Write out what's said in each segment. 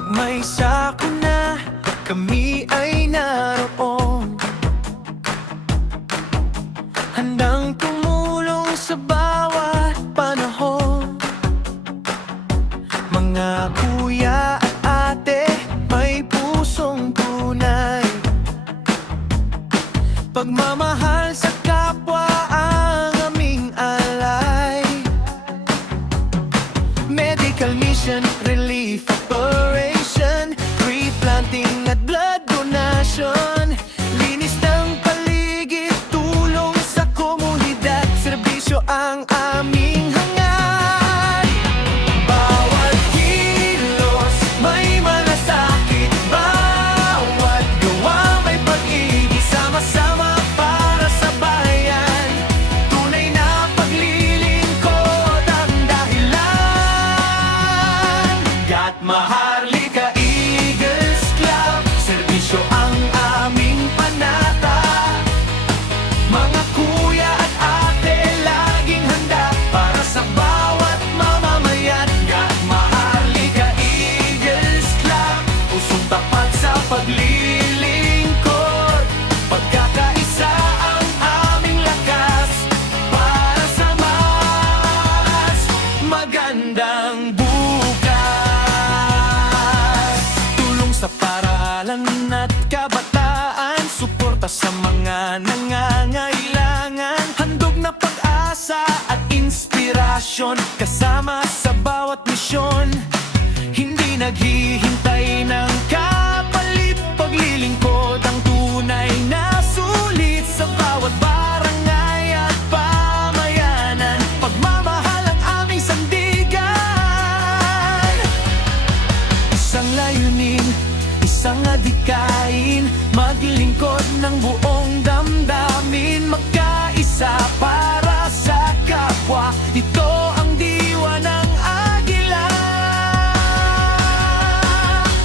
Pag may sakuna, kami ay naroon, handang tumulong sa bawat panahon. Mga kuya at ate, may pusong tunay, pagmamahal sa kapwa ang aming alay. Medical mission, relief operation, tree planting at blood donation. Linis ng paligid, tulong sa komunidad, serbisyo ang aming hangad. Bawat kilos may malasakit, bawat gawa may pag-ibig, sama-sama para sa bayan. Tunay na paglilingkod ang dahilan. Gat Maharlika Eagles Club, serbisyo ang aming panata. Mga kuya at ate, laging handa para sa bawat mamamayan. Gat Maharlika Eagles Club, pusong tapat sa paglilingkod. Pagkakaisa ang aming lakas para sa mas magandang bukas. Tulong sa paaralan at kabataan, suporta sa mga nangangailangan, handog na pag-asa at inspirasyon, kasama sa bawat misyon. Hindi naghihintay ng kapalit, paglilingkod ang tunay na sulit. Sa bawat barangay at pamayanan, pagmamahal ang aming sandigan. Isang layunin, isang adhikain, maglingkod ng buong damdamin, magkaisa para sa kapwa. Ito ang diwa ng agila.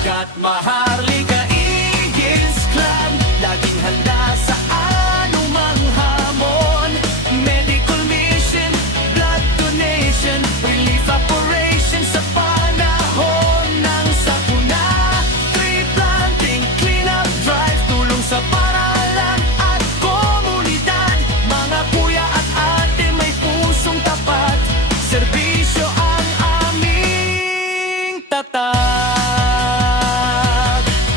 Gat Maharlika Eagles Club, laging handa sa anumang hamon. Medical mission, blood donation, relief operation sa panahon ng sakuna. Tree planting, clean up drive, tulong sa paaralan at komunidad. Mga kuya at ate, may pusong tapat, serbisyo ang aming tatag.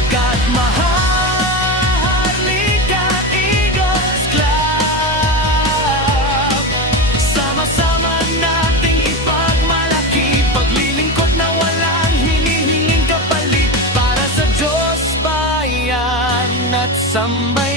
Gat Maharlika Eagles Club, sama-sama nating ipagmalaki, paglilingkod na walang hinihinging kapalit, para sa Diyos, bayan at sambayan.